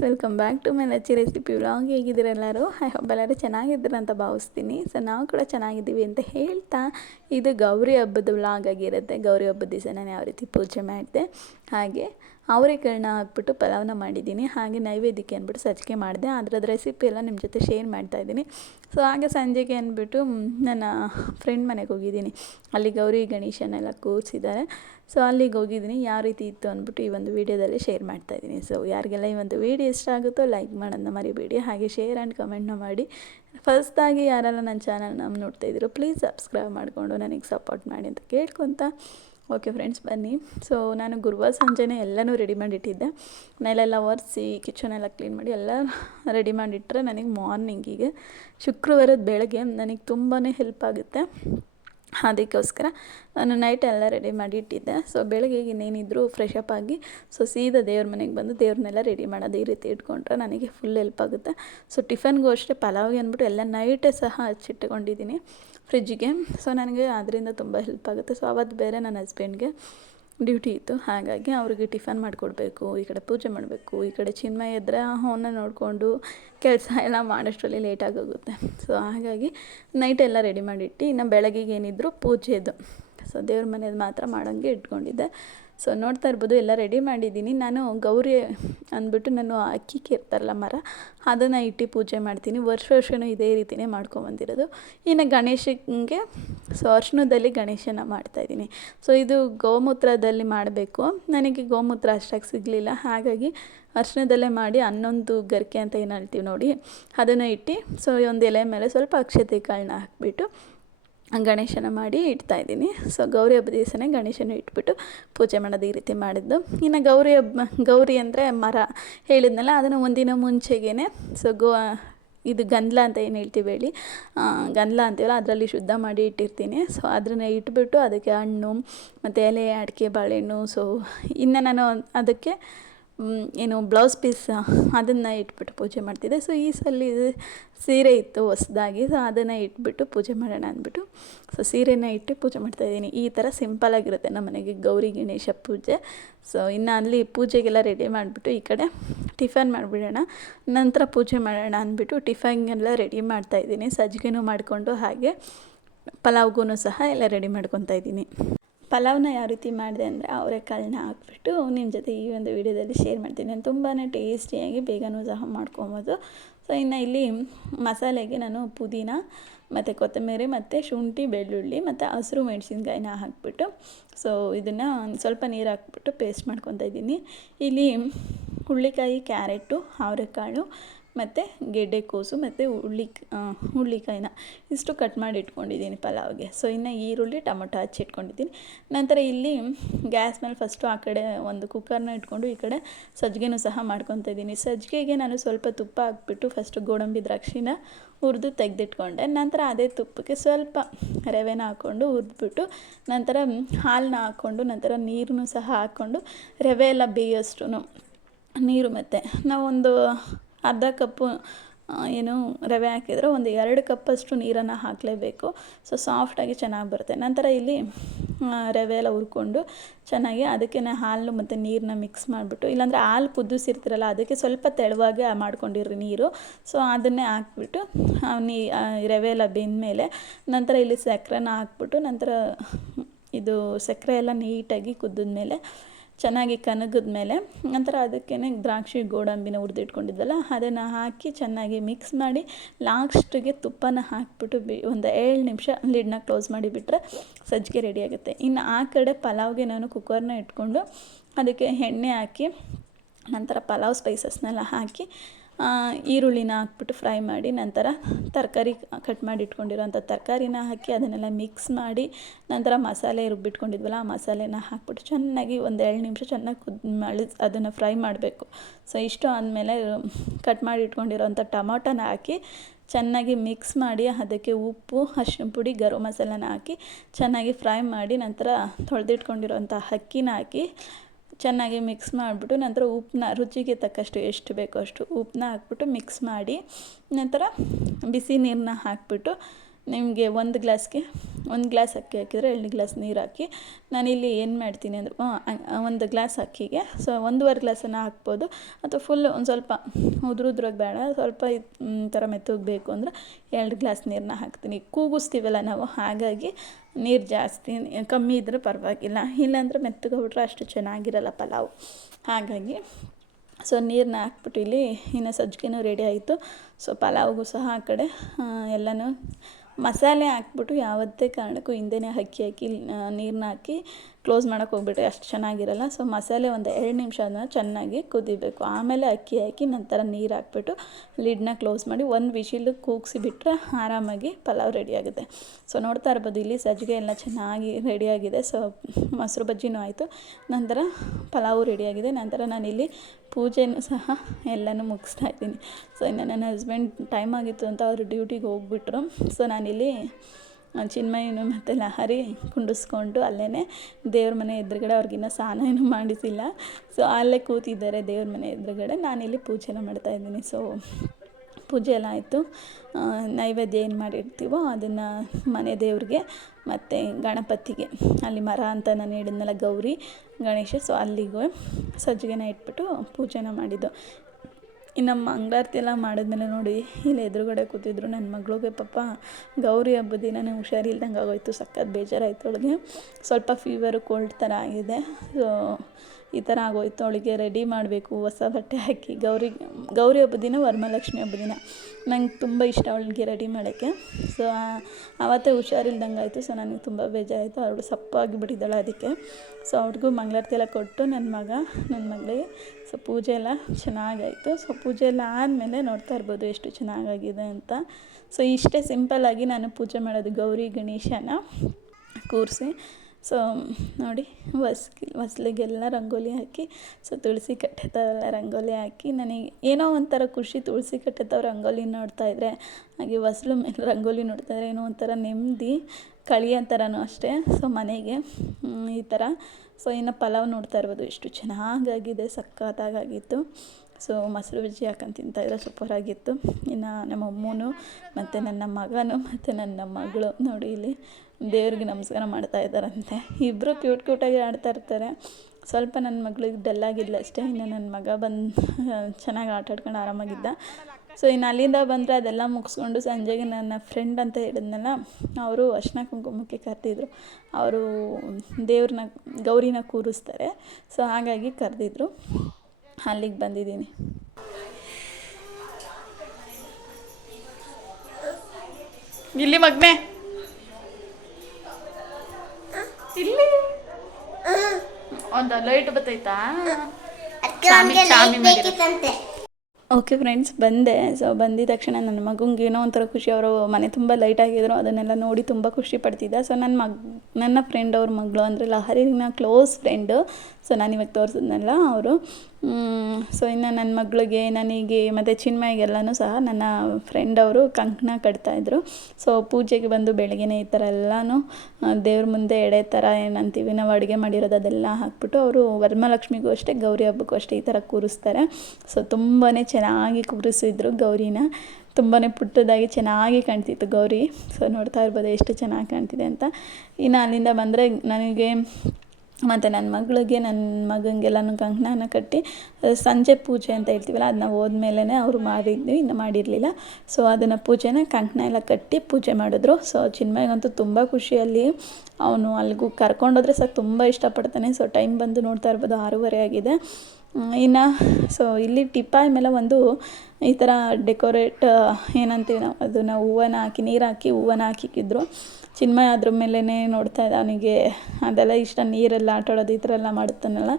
Friends welcome back to my Nachchi recipe vlog ಹೇಗಿದ್ದೀರ ಎಲ್ಲರೂ? I hope ಎಲ್ಲರೂ ಚೆನ್ನಾಗಿದ್ದೀರ ಅಂತ ಭಾವಿಸ್ತೀನಿ. ಸೊ ನಾವು ಕೂಡ ಚೆನ್ನಾಗಿದ್ದೀವಿ ಅಂತ ಹೇಳ್ತಾ, ಇದು ಗೌರಿ ಹಬ್ಬದ ವ್ಲಾಗ್ ಆಗಿರುತ್ತೆ. ಗೌರಿ ಹಬ್ಬದ ದಿವಸ ನಾನು ಯಾವ ರೀತಿ ಪೂಜೆ ಮಾಡಿದೆ. ಹಾಗೆ ಅವರೆಕಾಳನ್ನ ಹಾಕ್ಬಿಟ್ಟು ಪಲಾವ್ನ ಮಾಡಿದ್ದೀನಿ. ಹಾಗೆ ನೈವೇದ್ಯಕ್ಕೆ ಅಂದ್ಬಿಟ್ಟು ಸಜ್ಜಿಗೆ ಮಾಡಿದೆ. ಅದ್ರದ್ದು ರೆಸಿಪಿ ಎಲ್ಲ ನಿಮ್ಮ ಜೊತೆ ಶೇರ್ ಮಾಡ್ತಾಯಿದ್ದೀನಿ ಸೊ ಹಾಗೆ ಸಂಜೆಗೆ ಅಂದ್ಬಿಟ್ಟು ನನ್ನ ಫ್ರೆಂಡ್ ಮನೆಗೆ ಹೋಗಿದ್ದೀನಿ. ಅಲ್ಲಿ ಗೌರಿ ಗಣೇಶನೆಲ್ಲ ಕೂರಿಸಿದ್ದಾರೆ. ಸೊ ಅಲ್ಲಿಗೆ ಹೋಗಿದ್ದೀನಿ. ಯಾವ ರೀತಿ ಇತ್ತು ಅಂದ್ಬಿಟ್ಟು ಈ ಒಂದು ವೀಡಿಯೋದಲ್ಲಿ ಶೇರ್ ಮಾಡ್ತಾಯಿದ್ದೀನಿ ಸೊ ಯಾರಿಗೆಲ್ಲ ಈ ಒಂದು ವೀಡಿಯೋ ಇಷ್ಟ ಆಗುತ್ತೋ ಲೈಕ್ ಮಾಡೋದನ್ನ ಮರಿಬೇಡಿ. ಹಾಗೆ ಶೇರ್ ಆ್ಯಂಡ್ ಕಮೆಂಟ್ನ ಮಾಡಿ. ಫಸ್ಟಾಗಿ ಯಾರೆಲ್ಲ ನನ್ನ ಚಾನಲ್ನ ನೋಡ್ತಾ ಇದ್ದೀರೋ ಪ್ಲೀಸ್ ಸಬ್ಸ್ಕ್ರೈಬ್ ಮಾಡಿಕೊಂಡು ನನಗೆ ಸಪೋರ್ಟ್ ಮಾಡಿ ಅಂತ ಕೇಳ್ಕೊತ. ಓಕೆ ಫ್ರೆಂಡ್ಸ್ ಬನ್ನಿ. ಸೊ ನಾನು ಗುರುವಾರ ಸಂಜೆನೇ ಎಲ್ಲನೂ ರೆಡಿ ಮಾಡಿಟ್ಟಿದ್ದೆ. ನೆಲೆಲ್ಲ ಒರೆಸಿ ಕಿಚನೆಲ್ಲ ಕ್ಲೀನ್ ಮಾಡಿ ಎಲ್ಲ ರೆಡಿ ಮಾಡಿಟ್ಟರೆ ನನಗೆ ಮಾರ್ನಿಂಗಿಗೆ ಶುಕ್ರವಾರದ ಬೆಳಗ್ಗೆ ನನಗೆ ತುಂಬಾ ಹೆಲ್ಪ್ ಆಗುತ್ತೆ. ಅದಕ್ಕೋಸ್ಕರ ನಾನು ನೈಟ್ ಎಲ್ಲ ರೆಡಿ ಮಾಡಿ ಇಟ್ಟಿದ್ದೆ ಸೊ ಬೆಳಗ್ಗೆ ಇನ್ನೇನಿದ್ರು ಫ್ರೆಶ್ ಅಪ್ ಆಗಿ ಸೊ ಸೀದಾ ದೇವ್ರ ಮನೆಗೆ ಬಂದು ದೇವ್ರನ್ನೆಲ್ಲ ರೆಡಿ ಮಾಡೋದು ಈ ರೀತಿ ಇಟ್ಕೊಂಡ್ರೆ ನನಗೆ ಫುಲ್ ಹೆಲ್ಪ್ ಆಗುತ್ತೆ. ಸೊ ಟಿಫನ್ಗೂ ಅಷ್ಟೇ ಪಲಾವ್ಗೆ ಅಂದ್ಬಿಟ್ಟು ಎಲ್ಲ ನೈಟೇ ಸಹ ಹಚ್ಚಿಟ್ಕೊಂಡಿದ್ದೀನಿ ಫ್ರಿಜ್ಜಿಗೆ. ಸೊ ನನಗೆ ಅದರಿಂದ ತುಂಬ ಹೆಲ್ಪ್ ಆಗುತ್ತೆ. ಸೊ ಅವತ್ತು ಬೇರೆ ನನ್ನ ಹಸ್ಬೆಂಡ್ಗೆ ಡ್ಯೂಟಿ ಇತ್ತು. ಹಾಗಾಗಿ ಅವ್ರಿಗೆ ಟಿಫನ್ ಮಾಡಿಕೊಡ್ಬೇಕು, ಈ ಕಡೆ ಪೂಜೆ ಮಾಡಬೇಕು, ಈ ಕಡೆ ಚಿನ್ಮಯ ಇದ್ದರೆ ಅವನ್ನ ನೋಡಿಕೊಂಡು ಕೆಲಸ ಎಲ್ಲ ಮಾಡೋಷ್ಟರಲ್ಲಿ ಲೇಟಾಗೋಗುತ್ತೆ ಸೊ ಹಾಗಾಗಿ ನೈಟ್ ಎಲ್ಲ ರೆಡಿ ಮಾಡಿಟ್ಟು, ಇನ್ನು ಬೆಳಗ್ಗೆಗೆ ಏನಿದ್ರು ಪೂಜೆದು. ಸೊ ದೇವ್ರ ಮನೇದು ಮಾತ್ರ ಮಾಡೋಂಗೆ ಇಟ್ಕೊಂಡಿದ್ದೆ. ಸೊ ನೋಡ್ತಾ ಇರ್ಬೋದು, ಎಲ್ಲ ರೆಡಿ ಮಾಡಿದ್ದೀನಿ. ನಾನು ಗೌರಿ ಅಂದ್ಬಿಟ್ಟು ನಾನು ಅಕ್ಕಿ ಕೇರ್ತಾರಲ್ಲ ಮರ, ಅದನ್ನು ಇಟ್ಟು ಪೂಜೆ ಮಾಡ್ತೀನಿ. ವರ್ಷ ವರ್ಷವೂ ಇದೇ ರೀತಿಯೇ ಮಾಡ್ಕೊಬಂದಿರೋದು ಇನ್ನು ಗಣೇಶನಿಗೆ, ಸೊ ಅರ್ಶನದಲ್ಲಿ ಗಣೇಶನ ಮಾಡ್ತಾಯಿದ್ದೀನಿ ಸೊ ಇದು ಗೋಮೂತ್ರದಲ್ಲಿ ಮಾಡಬೇಕು. ನನಗೆ ಗೋಮೂತ್ರ ಅಷ್ಟಾಗಿ ಸಿಗಲಿಲ್ಲ. ಹಾಗಾಗಿ ಅರ್ಶನದಲ್ಲೇ ಮಾಡಿ ಹನ್ನೊಂದು ಗರಿಕೆ ಅಂತ ಏನು ಹೇಳ್ತೀವಿ ನೋಡಿ, ಅದನ್ನು ಇಟ್ಟು, ಸೊ ಒಂದು ಎಲೆ ಮೇಲೆ ಸ್ವಲ್ಪ ಅಕ್ಷತೆ ಕಾಳನ್ನ ಹಾಕಿಬಿಟ್ಟು ಗಣೇಶನ ಮಾಡಿ ಇಡ್ತಾಯಿದ್ದೀನಿ ಸೊ ಗೌರಿ ಹಬ್ಬದ ದಿವಸನೇ ಗಣೇಶನ ಇಟ್ಬಿಟ್ಟು ಪೂಜೆ ಮಾಡೋದು ಈ ರೀತಿ ಮಾಡಿದ್ದು. ಇನ್ನು ಗೌರಿ ಹಬ್ಬ, ಗೌರಿ ಅಂದರೆ ಮರ ಹೇಳಿದ್ನಲ್ಲ, ಅದನ್ನು ಒಂದಿನ ಮುಂಚೆಗೇ ಸೊ ಗೋ, ಇದು ಗಂಧಲ ಅಂತ ಏನು ಹೇಳ್ತೀವಿ ಹೇಳಿ ಗಂಧಲ ಅಂತೀವಲ್ಲ, ಅದರಲ್ಲಿ ಶುದ್ಧ ಮಾಡಿ ಇಟ್ಟಿರ್ತೀನಿ. ಸೊ ಅದನ್ನ ಇಟ್ಬಿಟ್ಟು ಅದಕ್ಕೆ ಹಣ್ಣು, ಮತ್ತು ಎಲೆ, ಅಡಿಕೆ, ಬಾಳೆಹಣ್ಣು ಸೊ ಇನ್ನು ನಾನು ಅದಕ್ಕೆ ಏನು ಬ್ಲೌಸ್ ಪೀಸ್ ಅದನ್ನು ಇಟ್ಬಿಟ್ಟು ಪೂಜೆ ಮಾಡ್ತಿದ್ದೆ. ಸೊ ಈ ಸಲ ಸೀರೆ ಇತ್ತು ಹೊಸ್ದಾಗಿ ಸೊ ಅದನ್ನು ಇಟ್ಬಿಟ್ಟು ಪೂಜೆ ಮಾಡೋಣ ಅಂದ್ಬಿಟ್ಟು ಸೊ ಸೀರೆನ ಇಟ್ಟು ಪೂಜೆ ಮಾಡ್ತಾಯಿದ್ದೀನಿ ಈ ಥರ ಸಿಂಪಲಾಗಿರುತ್ತೆ ನಮ್ಮ ಮನೆಗೆ ಗೌರಿ ಗಣೇಶ ಪೂಜೆ. ಸೊ ಇನ್ನು ಅಲ್ಲಿ ಪೂಜೆಗೆಲ್ಲ ರೆಡಿ ಮಾಡಿಬಿಟ್ಟು ಈ ಕಡೆ ಟಿಫನ್ ಮಾಡಿಬಿಡೋಣ. ನಂತರ ಪೂಜೆ ಮಾಡೋಣ ಅಂದ್ಬಿಟ್ಟು ಟಿಫನ್ಗೆಲ್ಲ ರೆಡಿ ಮಾಡ್ತಾಯಿದ್ದೀನಿ ಸಜ್ಜಿಗೆನೂ ಮಾಡಿಕೊಂಡು ಹಾಗೆ ಪಲಾವ್ಗೂ ಸಹ ಎಲ್ಲ ರೆಡಿ ಮಾಡ್ಕೊತಾ ಇದ್ದೀನಿ. ಪಲಾವ್ನ ಯಾವ ರೀತಿ ಮಾಡಿದೆ ಅಂದರೆ ಅವರೆಕಾಳನ್ನ ಹಾಕ್ಬಿಟ್ಟು ನಿಮ್ಮ ಜೊತೆ ಈ ಒಂದು ವಿಡಿಯೋದಲ್ಲಿ ಶೇರ್ ಮಾಡ್ತೀನಿ. ನಾನು ತುಂಬಾ ಟೇಸ್ಟಿಯಾಗಿ ಬೇಗನೂ ಸಹ ಮಾಡ್ಕೊಬೋದು. ಸೊ ಇನ್ನು ಇಲ್ಲಿ ಮಸಾಲೆಗೆ ನಾನು ಪುದೀನ ಮತ್ತು ಕೊತ್ತಂಬರಿ ಮತ್ತು ಶುಂಠಿ, ಬೆಳ್ಳುಳ್ಳಿ ಮತ್ತು ಹಸಿರು ಮೆಣಸಿನ್ಕಾಯಿನ ಹಾಕ್ಬಿಟ್ಟು ಸೊ ಇದನ್ನು ಸ್ವಲ್ಪ ನೀರು ಹಾಕ್ಬಿಟ್ಟು ಪೇಸ್ಟ್ ಮಾಡ್ಕೊತಾ ಇದ್ದೀನಿ. ಇಲ್ಲಿ ಹುಳ್ಳಿಕಾಯಿ ಕ್ಯಾರೆಟು ಅವರೆಕಾಳು ಮತ್ತು ಗೆಡ್ಡೆಕೋಸು ಮತ್ತು ಹುಳ್ಳಿ ಹುಳ್ಳಿಕಾಯಿನ ಇಷ್ಟು ಕಟ್ ಮಾಡಿ ಇಟ್ಕೊಂಡಿದ್ದೀನಿ ಪಲಾವ್ಗೆ. ಸೊ ಇನ್ನು ಈರುಳ್ಳಿ, ಟೊಮೊಟೊ ಹಚ್ಚಿ ಇಟ್ಕೊಂಡಿದ್ದೀನಿ. ನಂತರ ಇಲ್ಲಿ ಗ್ಯಾಸ್ ಮೇಲೆ ಫಸ್ಟು ಆ ಕಡೆ ಒಂದು ಕುಕ್ಕರ್ನ ಇಟ್ಕೊಂಡು ಈ ಕಡೆ ಸಜ್ಜಿಗೆನೂ ಸಹ ಮಾಡ್ಕೊತಾ ಇದ್ದೀನಿ. ಸಜ್ಜಿಗೆಗೆ ನಾನು ಸ್ವಲ್ಪ ತುಪ್ಪ ಹಾಕ್ಬಿಟ್ಟು ಫಸ್ಟು ಗೋಡಂಬಿ ದ್ರಾಕ್ಷಿನ ಹುರಿದು ತೆಗೆದಿಟ್ಕೊಂಡೆ. ನಂತರ ಅದೇ ತುಪ್ಪಕ್ಕೆ ಸ್ವಲ್ಪ ರವೆನ ಹಾಕ್ಕೊಂಡು ಹುರಿದ್ಬಿಟ್ಟು ನಂತರ ಹಾಲನ್ನ ಹಾಕ್ಕೊಂಡು ನಂತರ ನೀರನ್ನು ಸಹ ಹಾಕ್ಕೊಂಡು ರವೆ ಎಲ್ಲ ಬೇಯೋಷ್ಟು ನೀರು ಮತ್ತು ನಾವೊಂದು ಅರ್ಧ ಕಪ್ಪು ಏನು ರವೆ ಹಾಕಿದರೆ ಒಂದು ಎರಡು ಕಪ್ಪಷ್ಟು ನೀರನ್ನು ಹಾಕಲೇಬೇಕು. ಸೊ ಸಾಫ್ಟಾಗಿ ಚೆನ್ನಾಗಿ ಬರುತ್ತೆ. ನಂತರ ಇಲ್ಲಿ ರವೆ ಎಲ್ಲ ಹುರ್ಕೊಂಡು ಚೆನ್ನಾಗಿ ಅದಕ್ಕೆ ಹಾಲು ಮತ್ತು ನೀರನ್ನ ಮಿಕ್ಸ್ ಮಾಡಿಬಿಟ್ಟು, ಇಲ್ಲಾಂದರೆ ಹಾಲು ಕುದಿಸಿರ್ತೀರಲ್ಲ, ಅದಕ್ಕೆ ಸ್ವಲ್ಪ ತೆಳುವಾಗಿ ಮಾಡ್ಕೊಂಡಿರಿ ನೀರು. ಸೊ ಅದನ್ನೇ ಹಾಕ್ಬಿಟ್ಟು ನೀ ರವೆ ಎಲ್ಲ ಬೆಂದಮೇಲೆ ನಂತರ ಇಲ್ಲಿ ಸಕ್ಕರೆನ ಹಾಕ್ಬಿಟ್ಟು, ನಂತರ ಇದು ಸಕ್ಕರೆ ಎಲ್ಲ ನೀಟಾಗಿ ಕುದ್ದಿದ್ಮೇಲೆ ಚೆನ್ನಾಗಿ ಕನಗಿದ ಮೇಲೆ ನಂತರ ಅದಕ್ಕೇ ದ್ರಾಕ್ಷಿ ಗೋಡಂಬಿನ ಹುರಿದಿಟ್ಕೊಂಡಿದ್ದಲ್ಲ, ಅದನ್ನು ಹಾಕಿ ಚೆನ್ನಾಗಿ ಮಿಕ್ಸ್ ಮಾಡಿ ಲಾಸ್ಟಿಗೆ ತುಪ್ಪನ ಹಾಕಿಬಿಟ್ಟು ಬಿ, ಒಂದು ಏಳು ನಿಮಿಷ ಲಿಡ್ನ ಕ್ಲೋಸ್ ಮಾಡಿಬಿಟ್ರೆ ಸಜ್ಜಿಗೆ ರೆಡಿ ಆಗುತ್ತೆ. ಇನ್ನು ಆ ಕಡೆ ಪಲಾವ್ಗೆ ನಾನು ಕುಕ್ಕರ್ನ ಇಟ್ಕೊಂಡು ಅದಕ್ಕೆ ಎಣ್ಣೆ ಹಾಕಿ ನಂತರ ಪಲಾವ್ ಸ್ಪೈಸಸ್ನೆಲ್ಲ ಹಾಕಿ ಈರುಳ್ಳಿನ ಹಾಕ್ಬಿಟ್ಟು ಫ್ರೈ ಮಾಡಿ ನಂತರ ತರಕಾರಿ ಕಟ್ ಮಾಡಿ ಇಟ್ಕೊಂಡಿರೋಂಥ ತರಕಾರಿನ ಹಾಕಿ ಅದನ್ನೆಲ್ಲ ಮಿಕ್ಸ್ ಮಾಡಿ ನಂತರ ಮಸಾಲೆ ರುಬ್ಬಿಟ್ಕೊಂಡಿದ್ವಲ್ಲ, ಆ ಮಸಾಲೆನ ಹಾಕ್ಬಿಟ್ಟು ಚೆನ್ನಾಗಿ ಒಂದು ಎರಡು ನಿಮಿಷ ಚೆನ್ನಾಗಿ ಕುದ್ ಮಳಿ ಅದನ್ನು ಫ್ರೈ ಮಾಡಬೇಕು. ಸೊ, ಇಷ್ಟು ಆದಮೇಲೆ ಕಟ್ ಮಾಡಿ ಇಟ್ಕೊಂಡಿರೋಂಥ ಟೊಮೊಟೊನ ಹಾಕಿ ಚೆನ್ನಾಗಿ ಮಿಕ್ಸ್ ಮಾಡಿ ಅದಕ್ಕೆ ಉಪ್ಪು ಅರಿಶಿನ ಪುಡಿ, ಗರಂ ಮಸಾಲೆನ ಹಾಕಿ ಚೆನ್ನಾಗಿ ಫ್ರೈ ಮಾಡಿ ನಂತರ ತೊಳೆದಿಟ್ಕೊಂಡಿರೋಂಥ ಅಕ್ಕಿನ ಹಾಕಿ ಚೆನ್ನಾಗಿ ಮಿಕ್ಸ್ ಮಾಡಿಬಿಟ್ಟು ನಂತರ ಉಪ್ಪನ್ನ ರುಚಿಗೆ ತಕ್ಕಷ್ಟು ಎಷ್ಟು ಬೇಕೋ ಅಷ್ಟು ಉಪ್ಪನ್ನ ಹಾಕ್ಬಿಟ್ಟು ಮಿಕ್ಸ್ ಮಾಡಿ ನಂತರ ಬಿಸಿ ನೀರನ್ನ ಹಾಕ್ಬಿಟ್ಟು ನಿಮಗೆ ಒಂದು ಗ್ಲಾಸ್ಗೆ, ಒಂದು ಗ್ಲಾಸ್ ಅಕ್ಕಿ ಹಾಕಿದರೆ ಎರಡು ಗ್ಲಾಸ್ ನೀರು ಹಾಕಿ, ನಾನಿಲ್ಲಿ ಏನು ಮಾಡ್ತೀನಿ ಅಂದರೆ ಒಂದು ಗ್ಲಾಸ್ ಅಕ್ಕಿಗೆ, ಸೊ ಒಂದೂವರೆ ಗ್ಲಾಸನ್ನು ಹಾಕ್ಬೋದು. ಅಥವಾ ಫುಲ್ ಒಂದು ಸ್ವಲ್ಪ ಉದುರು ಉದ್ರಾಗಿ ಬೇಡ, ಸ್ವಲ್ಪ ಈ ಥರ ಮೆತ್ತಗೆ ಬೇಕು ಅಂದರೆ ಎರಡು ಗ್ಲಾಸ್ ನೀರನ್ನ ಹಾಕ್ತೀನಿ. ಕೂಗಿಸ್ತೀವಲ್ಲ ನಾವು, ಹಾಗಾಗಿ ನೀರು ಜಾಸ್ತಿ, ಕಮ್ಮಿ ಇದ್ದರೆ ಪರವಾಗಿಲ್ಲ. ಇಲ್ಲಾಂದರೆ ಮೆತ್ತಗೆ ಅಷ್ಟು ಚೆನ್ನಾಗಿರಲ್ಲ ಪಲಾವು. ಹಾಗಾಗಿ, ಸೊ ನೀರನ್ನ ಹಾಕ್ಬಿಟ್ಟು ಇಲ್ಲಿ, ಇನ್ನು ಸಜ್ಜಿಗೆನೂ ರೆಡಿ ಆಯಿತು. ಸೊ ಪಲಾವ್ಗೂ ಸಹ ಆ ಕಡೆ ಎಲ್ಲನೂ ಮಸಾಲೆ ಹಾಕ್ಬಿಟ್ಟು ಯಾವತ್ತೇ ಕಾರಣಕ್ಕೂ ಹಿಂದೆನೇ ಅಕ್ಕಿ ಹಾಕಿ ನೀರನ್ನ ಹಾಕಿ ಕ್ಲೋಸ್ ಮಾಡೋಕೆ ಹೋಗ್ಬಿಟ್ರೆ ಅಷ್ಟು ಚೆನ್ನಾಗಿರಲ್ಲ. ಸೊ ಮಸಾಲೆ ಒಂದು ಎರಡು ನಿಮಿಷ ಅದನ್ನ ಚೆನ್ನಾಗಿ ಕುದಿಬೇಕು. ಆಮೇಲೆ ಅಕ್ಕಿ ಹಾಕಿ ನಂತರ ನೀರು ಹಾಕ್ಬಿಟ್ಟು ಲಿಡ್ನ ಕ್ಲೋಸ್ ಮಾಡಿ ಒಂದು ವಿಶಿಲು ಕೂಗಿಸಿ ಬಿಟ್ಟರೆ ಆರಾಮಾಗಿ ಪಲಾವ್ ರೆಡಿಯಾಗುತ್ತೆ ಸೊ ನೋಡ್ತಾ ಇರ್ಬೋದು ಇಲ್ಲಿ ಸಜ್ಜಿಗೆ ಎಲ್ಲ ಚೆನ್ನಾಗಿ ರೆಡಿಯಾಗಿದೆ ಸೊ ಮೊಸರು ಬಜ್ಜಿನೂ ಆಯಿತು. ನಂತರ ಪಲಾವು ರೆಡಿಯಾಗಿದೆ ನಂತರ ನಾನಿಲ್ಲಿ ಪೂಜೆನೂ ಸಹ ಎಲ್ಲನೂ ಮುಗಿಸ್ತಾ ಇದ್ದೀನಿ. ಸೊ ಇನ್ನು ನನ್ನ ಹಸ್ಬೆಂಡ್ ಟೈಮ್ ಆಗಿತ್ತು ಅಂತ ಅವರು ಡ್ಯೂಟಿಗೆ ಹೋಗ್ಬಿಟ್ರು. ಸೊ ನಾನಿಲ್ಲಿ ಚಿನ್ಮಯನು ಮತ್ತು ಲಹರಿ ಕುಂಡಿಸ್ಕೊಂಡು ಅಲ್ಲೇ ದೇವ್ರ ಮನೆ ಎದುರುಗಡೆ ಅವ್ರಿಗಿನ್ನ ಸ್ನಾನ ಏನು ಮಾಡಿಸಿಲ್ಲ. ಸೊ ಅಲ್ಲೇ ಕೂತಿದ್ದಾರೆ ದೇವ್ರ ಮನೆ ಎದುರುಗಡೆ. ನಾನಿಲ್ಲಿ ಪೂಜೆನ ಮಾಡ್ತಾಯಿದ್ದೀನಿ ಸೊ ಪೂಜೆ ಎಲ್ಲ ಆಯಿತು. ನೈವೇದ್ಯ ಏನು ಮಾಡಿರ್ತೀವೋ ಅದನ್ನು ಮನೆ ದೇವ್ರಿಗೆ ಮತ್ತು ಗಣಪತಿಗೆ. ಅಲ್ಲಿ ಮರ ಅಂತ ನಾನು ಹೇಳಿದ್ನಲ್ಲ ಗೌರಿ, ಗಣೇಶ. ಸೊ ಅಲ್ಲಿಗೂ ಸಜ್ಜಿಗೆನ ಇಟ್ಬಿಟ್ಟು ಪೂಜೆನ ಮಾಡಿದ್ದು. ಇನ್ನು ಮಂಗಳಾರತಿ ಎಲ್ಲ ಮಾಡಿದ್ಮೇಲೆ ನೋಡಿ, ಇಲ್ಲಿ ಎದುರುಗಡೆ ಕೂತಿದ್ರು ನನ್ನ ಮಗಳಿಗೆ ಪಾಪ ಗೌರಿ ಹಬ್ಬದ ಹುಷಾರಿ ಹುಷಾರಿಲ್ದಂಗೆ ಆಗೋಯ್ತು, ಸಖತ್ ಬೇಜಾರಾಯಿತು ಅವಳಿಗೆ. ಸ್ವಲ್ಪ ಫೀವರು ಕೋಲ್ಡ್ ಥರ ಆಗಿದೆ. ಸೊ ಈ ಥರ ಆಗೋಯ್ತು, ಅವಳಿಗೆ ರೆಡಿ ಮಾಡಬೇಕು, ಹೊಸ ಬಟ್ಟೆ ಹಾಕಿ. ಗೌರಿ ಗೌರಿ ಹಬ್ಬದ ದಿನ, ವರಮಹಾಲಕ್ಷ್ಮಿ ಹಬ್ಬದ ದಿನ. ನಂಗೆ ತುಂಬ ಇಷ್ಟ ಅವಳಿಗೆ ರೆಡಿ ಮಾಡೋಕ್ಕೆ. ಸೊ ಆವತ್ತೇ ಹುಷಾರಿಲ್ದಂಗೆ ಆಯಿತು. ಸೊ ನನಗೆ ತುಂಬ ಬೇಜಾರಾಯಿತು. ಅವಳು ಸಪ್ಪಾಗಿ ಬಿಟ್ಟಿದ್ದಾಳೆ ಅದಕ್ಕೆ. ಸೊ ಅವ್ರಿಗೂ ಮಂಗಳಾರತಿ ಎಲ್ಲ ಕೊಟ್ಟು ನನ್ನ ಮಗ ನನ್ನ ಮಗಳಿಗೆ ಸೊ ಪೂಜೆ ಎಲ್ಲ ಚೆನ್ನಾಗಾಯಿತು. ಸೊ ಪೂಜೆ ಎಲ್ಲ ಆದಮೇಲೆ ನೋಡ್ತಾ ಇರ್ಬೋದು ಎಷ್ಟು ಚೆನ್ನಾಗಾಗಿದೆ ಅಂತ. ಸೊ ಇಷ್ಟೇ ಸಿಂಪಲ್ಲಾಗಿ ನಾನು ಪೂಜೆ ಮಾಡೋದು ಗೌರಿ, ಗಣೇಶನ ಕೂರಿಸಿ. ಸೊ ನೋಡಿ, ಹೊಸ್ಗೆ, ಹೊಸ್ಲಿಗೆಲ್ಲ ರಂಗೋಲಿ ಹಾಕಿ ಸೊ ತುಳಸಿ ಕಟ್ಟೆ ರಂಗೋಲಿ ಹಾಕಿ, ನನಗೆ ಏನೋ ಒಂಥರ ಖುಷಿ ತುಳಸಿ ಕಟ್ಟೆ ರಂಗೋಲಿ ನೋಡ್ತಾಯಿದ್ರೆ ಹಾಗೆ ಹೊಸ್ಲು ಮೇಲೆ ರಂಗೋಲಿ ನೋಡ್ತಾಯಿದ್ರೆ ಏನೋ ಒಂಥರ ನೆಮ್ಮದಿ, ಕಳಿಯೋ ಥರನೂ ಅಷ್ಟೇ ಸೊ ಮನೆಗೆ ಈ ಥರ ಸೊ ಇನ್ನು ಪಲಾವ್ ನೋಡ್ತಾ ಇರ್ಬೋದು ಎಷ್ಟು ಚೆನ್ನಾಗಾಗಿದೆ ಸಖತ್ತಾಗಿತ್ತು ಸೊ ಮೊಸರು ಬಜ್ಜಿ ಹಾಕೊಂಡು ತಿಂತಾಯಿದ್ರೆ ಸೂಪರಾಗಿತ್ತು ಇನ್ನು ನಮ್ಮ ಅಮ್ಮನು ಮತ್ತು ನನ್ನ ಮಗನು ಮತ್ತು ನನ್ನ ಮಗಳು ನೋಡಿ ಇಲ್ಲಿ ದೇವ್ರಿಗೆ ನಮಸ್ಕಾರ ಮಾಡ್ತಾ ಇದ್ದಾರಂತೆ. ಇಬ್ಬರು ಕ್ಯೂಟ್ ಕ್ಯೂಟಾಗಿ ಆಡ್ತಾ ಇರ್ತಾರೆ. ಸ್ವಲ್ಪ ನನ್ನ ಮಗಳಿಗೆ ಡಲ್ಲಾಗಿಲ್ಲ ಅಷ್ಟೇ, ಇನ್ನು ನನ್ನ ಮಗ ಬಂದು ಚೆನ್ನಾಗಿ ಆಟ ಆಡ್ಕೊಂಡು ಆರಾಮಾಗಿದ್ದ. ಸೊ ಇನ್ನು ಅಲ್ಲಿಂದ ಬಂದರೆ ಅದೆಲ್ಲ ಮುಗಿಸ್ಕೊಂಡು ಸಂಜೆಗೆ ನನ್ನ ಫ್ರೆಂಡ್ ಅಂತ ಹೇಳಿದ್ನಲ್ಲ, ಅವರು ಅರ್ಶಿನ ಕುಂಕುಮಕ್ಕೆ ಕರೆದಿದ್ರು. ಅವರು ದೇವ್ರನ್ನ ಗೌರಿನ ಕೂರಿಸ್ತಾರೆ. ಸೊ ಹಾಗಾಗಿ ಕರೆದಿದ್ರು. ಅಲ್ಲಿಗೆ ಬಂದಿದ್ದೀನಿ. ಇಲ್ಲಿ ಮಗ್ನೆ. ಇಲ್ಲಿ. ಒಂದು ಲೈಟ್ ಬತ್ತೈತಾ? ಓಕೆ ಫ್ರೆಂಡ್ಸ್ ಬಂದೆ. ಸೊ ಬಂದಿದ ತಕ್ಷಣ ನನ್ನ ಮಗುಂಗೆ ಏನೋ ಒಂಥರ ಖುಷಿ. ಅವರು ಮನೆ ತುಂಬ ಲೈಟ್ ಆಗಿದ್ರು. ಅದನ್ನೆಲ್ಲ ನೋಡಿ ತುಂಬ ಖುಷಿ ಪಡ್ತಿದ್ದ. ಸೊ ನನ್ನ ಮಗ್ ನನ್ನ ಫ್ರೆಂಡ್ ಅವ್ರ ಮಗಳು ಅಂದರೆ ಲಹರಿನ ಕ್ಲೋಸ್ ಫ್ರೆಂಡು ಸೊ ನಾನು ಇವಾಗ ತೋರಿಸಿದ್ನಲ್ಲ ಅವರು. ಸೊ ಇನ್ನು ನನ್ನ ಮಗಳಿಗೆ, ನನಗೆ, ಮತ್ತು ಚಿನ್ಮಯ್ಗೆಲ್ಲನೂ ಸಹ ನನ್ನ ಫ್ರೆಂಡ್ ಅವರು ಕಂಕಣ ಕಟ್ತಾಯಿದ್ರು ಸೊ ಪೂಜೆಗೆ ಬಂದು ಬೆಳಗ್ಗೆನೇ ಈ ಥರ ಎಲ್ಲನೂ ದೇವ್ರ ಮುಂದೆ ಎಡೆ ಥರ ಏನಂತೀವಿ, ನಾವು ಅಡುಗೆ ಮಾಡಿರೋದು ಅದೆಲ್ಲ ಹಾಕ್ಬಿಟ್ಟು ಅವರು ವರಮಹಾಲಕ್ಷ್ಮಿಗೂ ಅಷ್ಟೇ, ಗೌರಿ ಹಬ್ಬಕ್ಕೂ ಅಷ್ಟೇ ಈ ಥರ ಕೂರಿಸ್ತಾರೆ. ಸೊ ತುಂಬಾ ಚೆನ್ನಾಗಿ ಕೂರಿಸಿದ್ರು ಗೌರಿನ. ತುಂಬಾ ಪುಟ್ಟದಾಗಿ ಚೆನ್ನಾಗಿ ಕಾಣ್ತಿತ್ತು ಗೌರಿ. ಸೊ ನೋಡ್ತಾ ಇರ್ಬೋದು ಎಷ್ಟು ಚೆನ್ನಾಗಿ ಕಾಣ್ತಿದೆ ಅಂತ. ಇನ್ನು ಅಲ್ಲಿಂದ ಬಂದರೆ ನನಗೆ ಮತ್ತು ನನ್ನ ಮಗಳಿಗೆ ನನ್ನ ಮಗನಿಗೆಲ್ಲನೂ ಕಂಕಣನ ಕಟ್ಟಿ ಸಂಜೆ ಪೂಜೆ ಅಂತ ಹೇಳ್ತೀವಲ್ಲ ಅದನ್ನ ಹೋದ್ಮೇಲೆ ಅವರು ಮಾಡಿದ್ವಿ, ಇನ್ನು ಮಾಡಿರಲಿಲ್ಲ. ಸೊ ಅದನ್ನು ಪೂಜೆನ ಕಂಕಣ ಎಲ್ಲ ಕಟ್ಟಿ ಪೂಜೆ ಮಾಡಿದ್ರು. ಸೊ ಚಿನ್ಮಯಗಂತೂ ತುಂಬ ಖುಷಿಯಲ್ಲಿ ಅವನು ಅಲ್ಲಿಗೂ ಕರ್ಕೊಂಡೋದ್ರೆ ಸಾಕು ತುಂಬ ಇಷ್ಟಪಡ್ತಾನೆ. ಸೊ ಟೈಮ್ ಬಂದು ನೋಡ್ತಾ ಇರ್ಬೋದು, ಆರೂವರೆ ಆಗಿದೆ. ಇನ್ನು ಸೊ ಇಲ್ಲಿ ಟಿಪ್ಪಾಯ ಮೇಲೆ ಒಂದು ಈ ಥರ ಡೆಕೋರೇಟ್, ಏನಂತೀವಿ ನಾವು ಅದನ್ನು ಹೂವನ್ನ ಹಾಕಿ, ನೀರು ಹಾಕಿ ಹೂವನ್ನ ಹಾಕಿಕ್ಕಿದ್ರು. ಚಿನ್ಮಯ ಅದ್ರ ಮೇಲೇ ನೋಡ್ತಾ ಇದ್ದ, ಅವನಿಗೆ ಅದೆಲ್ಲ ಇಷ್ಟ, ನೀರೆಲ್ಲ ಆಟ ಆಡೋದು ಈ ಥರ ಎಲ್ಲ ಮಾಡ್ತಾನಲ್ಲ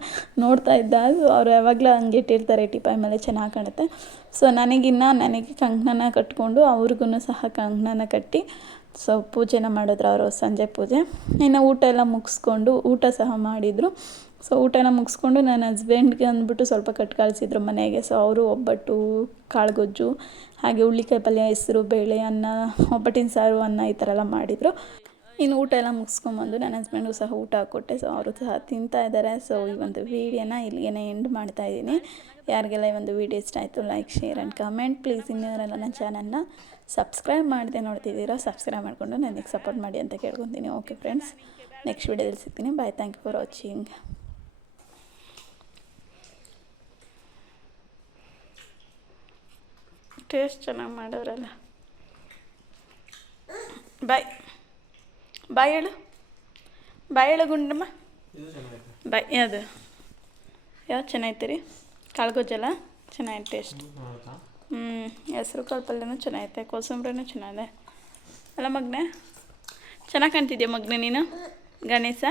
ನೋಡ್ತಾ ಇದ್ದ, ಅವ್ರು ಯಾವಾಗಲೂ ಹಂಗೆ ಇಟ್ಟಿರ್ತಾರೆ, ಟಿಪಾಯ್ ಮೇಲೆ ಚೆನ್ನಾಗಿ ಕಾಣುತ್ತೆ. ಸೊ ನನಗಿನ್ನ, ನನಗೆ ಕಂಕಣನ ಕಟ್ಕೊಂಡು ಅವ್ರಿಗೂ ಸಹ ಕಂಕಣನ ಕಟ್ಟಿ ಸೊ ಪೂಜೆನ ಮಾಡಿದ್ರು ಅವರು, ಸಂಜೆ ಪೂಜೆ. ಇನ್ನು ಊಟ ಎಲ್ಲ ಮುಗಿಸ್ಕೊಂಡು ಊಟ ಸಹ ಮಾಡಿದರು. ಸೊ ಊಟನ ಮುಗಿಸ್ಕೊಂಡು ನನ್ನ ಹಸ್ಬೆಂಡ್ಗೆ ಅಂದ್ಬಿಟ್ಟು ಸ್ವಲ್ಪ ಕಟ್ ಕಳಿಸಿದ್ರು ಮನೆಗೆ. ಸೊ ಅವರು ಒಬ್ಬಟ್ಟು, ಕಾಳುಗೊಜ್ಜು, ಹಾಗೆ ಹುಳ್ಳಿಕಾಯಿ ಪಲ್ಯ, ಹೆಸರು, ಬೇಳೆ, ಅನ್ನ, ಒಬ್ಬಟ್ಟಿನ ಸಾರು, ಅನ್ನ ಈ ಥರ ಎಲ್ಲ ಮಾಡಿದರು. ಇನ್ನು ಊಟ ಎಲ್ಲ ಮುಗಿಸ್ಕೊಂಬಂದು ನನ್ನ ಹಸ್ಬೆಂಡ್ಗೂ ಸಹ ಊಟ ಹಾಕ್ಕೊಟ್ಟೆ ಸೊ ಅವರು ಸಹ ತಿಂತಾ ಇದ್ದಾರೆ. ಸೊ ಈ ಒಂದು ವೀಡಿಯೋನ ಇಲ್ಲಿಗೆ ಎಂಡ್ ಮಾಡ್ತಾ ಇದ್ದೀನಿ. ಯಾರಿಗೆಲ್ಲ ಈ ಒಂದು ವೀಡಿಯೋ ಇಷ್ಟ ಆಯಿತು like share and comment please ಇನ್ನೂರೆಲ್ಲ ನನ್ನ ಚಾನಲ್ನ ಸಬ್ಸ್ಕ್ರೈಬ್ ಮಾಡಿದೆ ನೋಡ್ತಿದ್ದೀರಾ ಸಬ್ಸ್ಕ್ರೈಬ್ ಮಾಡಿಕೊಂಡು ನನಗೆ ಸಪೋರ್ಟ್ ಮಾಡಿ ಅಂತ ಕೇಳ್ಕೊತೀನಿ. ಓಕೆ ಫ್ರೆಂಡ್ಸ್ ನೆಕ್ಸ್ಟ್ ವೀಡಿಯೋದಲ್ಲಿ ಸಿಗ್ತೀನಿ. Bye thank you for watching taste ಚೆನ್ನಾಗಿ ಮಾಡೋರಲ್ಲ ಬಾಯ್. ಬಾಯ್ ಹೇಳು. ಬಾಯ್ ಹೇಳು ಗುಂಡಮ್ಮ. ಬಾಯ್ ಅದು ಯಾವ್ದು ಚೆನ್ನಾಗಿತ್ತು ರೀ? ಕಾಳ್ಗೊಜ್ಜಲ್ಲ ಚೆನ್ನಾಗಿ ಟೇಸ್ಟ್. ಹ್ಞೂ ಹೆಸ್ರು ಕಾಳು ಪಲ್ಯನೂ ಚೆನ್ನಾಗೈತೆ ಕೋಸಂಬರಿನೂ ಚೆನ್ನಾಗಿದೆ ಅಲ್ಲ ಮಗ್ನೆ ಚೆನ್ನಾಗಿ ಕಾಣ್ತಿದ್ಯಾ ಮಗ್ನೆ ನೀನು? ಗಣೇಶ?